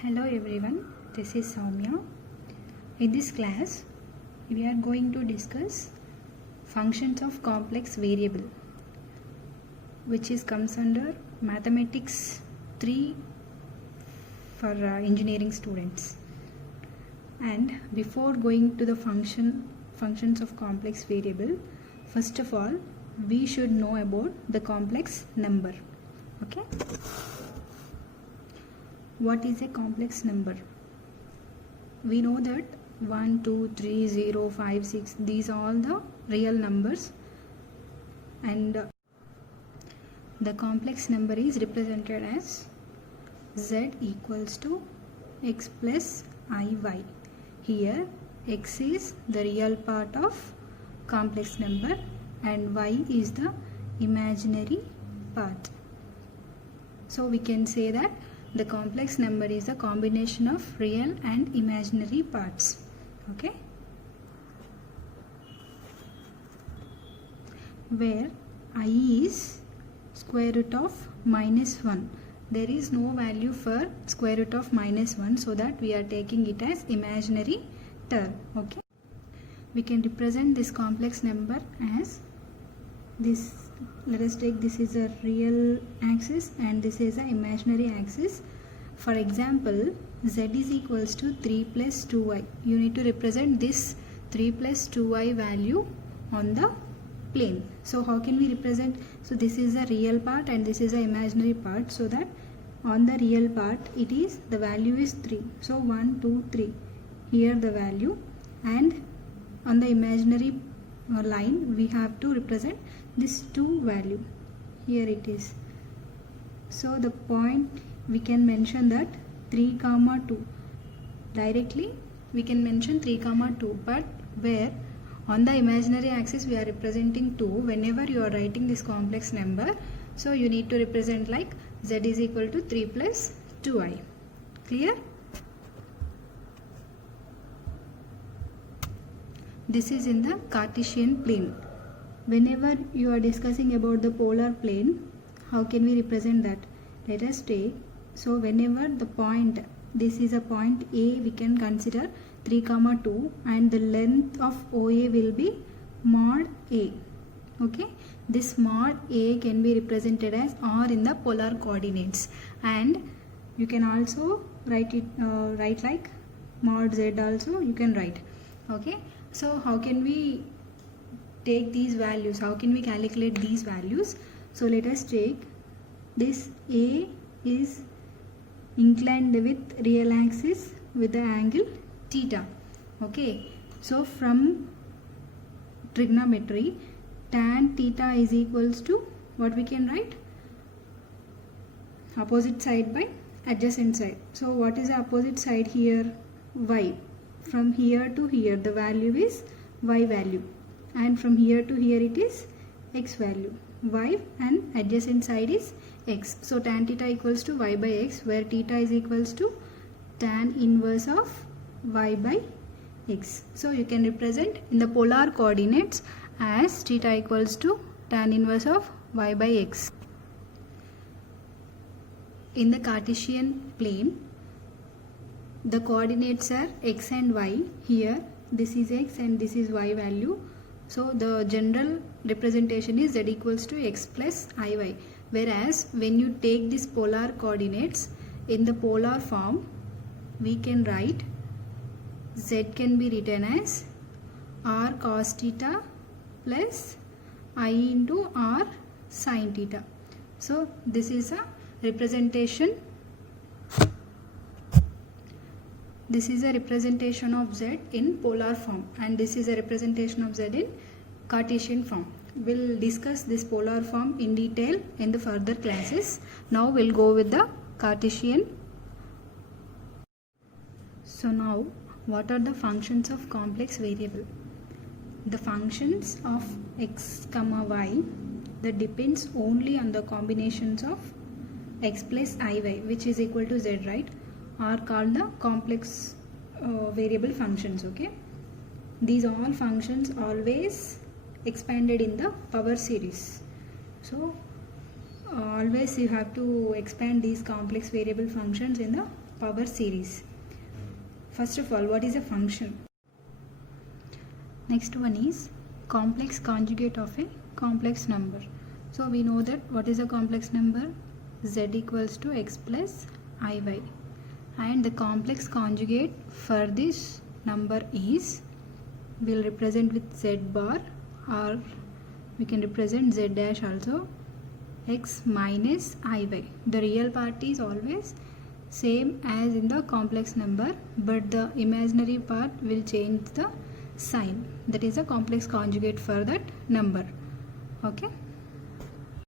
Hello everyone, this is Soumya. In this class, we are going to discuss functions of complex variable, which comes under Mathematics 3 for engineering students. And before going to the functions of complex variable, first of all, we should know about the complex number. Okay? What is a complex number? We know that 1, 2, 3, 0, 5, 6, these are all the real numbers, and the complex number is represented as z equals to x plus iy. Here x is the real part of complex number and y is the imaginary part. So we can say that the complex number is a combination of real and imaginary parts. Okay? Where I is square root of minus 1. There is no value for square root of minus 1, so that we are taking it as imaginary term. Okay? We can represent this complex number as this. Let us take this is a real axis and this is an imaginary axis. For example, z is equals to 3 plus 2y. You need to represent this 3 plus 2y value on the plane. So how can we represent? So this is a real part and this is an imaginary part, so that on the real part it is the value is 3. So 1, 2, 3. Here the value, and on the imaginary line we have to represent this 2 value. Here it is. So the point we can mention that 3, 2. Directly we can mention 3, 2, but where on the imaginary axis we are representing 2, whenever you are writing this complex number, so you need to represent like z is equal to 3 plus 2i. Clear? This is in the Cartesian plane. Whenever you are discussing about the polar plane, how can we represent that? Let us take, so whenever the point, this is a point A, we can consider 3, 2, and the length of OA will be mod A. Okay? This mod A can be represented as R in the polar coordinates, and you can also write it write like mod Z also you can write. Okay? So how can we take these values? How can we calculate these values? So let us take this A is inclined with real axis with the angle theta. Okay, so from trigonometry, tan theta is equals to what we can write? Opposite side by adjacent side. So what is the opposite side here? Y. From here to here the value is y value, and from here to here it is x value. Y and adjacent side is x. So tan theta equals to y by x, where theta is equals to tan inverse of y by x. So you can represent in the polar coordinates as theta equals to tan inverse of y by x. In the Cartesian plane, the coordinates are x and y. Here this is x and this is y value. So the general representation is z equals to x plus iy. Whereas when you take these polar coordinates in the polar form, we can write z can be written as r cos theta plus I into r sin theta. So this is a representation. This is a representation of z in polar form, and this is a representation of z in Cartesian form. We'll discuss this polar form in detail in the further classes. Now we'll go with the Cartesian. So now, what are the functions of complex variable? The functions of x, y that depends only on the combinations of x plus iy, which is equal to z, right, are called the complex variable functions. Okay, these all functions always expanded in the power series. So always you have to expand these complex variable functions in the power series. First of all, what is a function? Next one is complex conjugate of a complex number. So we know that what is a complex number? Z equals to x plus iy, and the complex conjugate for this number is, we'll represent with z bar, or we can represent z dash also, x minus iy. The real part is always same as in the complex number, but the imaginary part will change the sign. That is a complex conjugate for that number. Okay.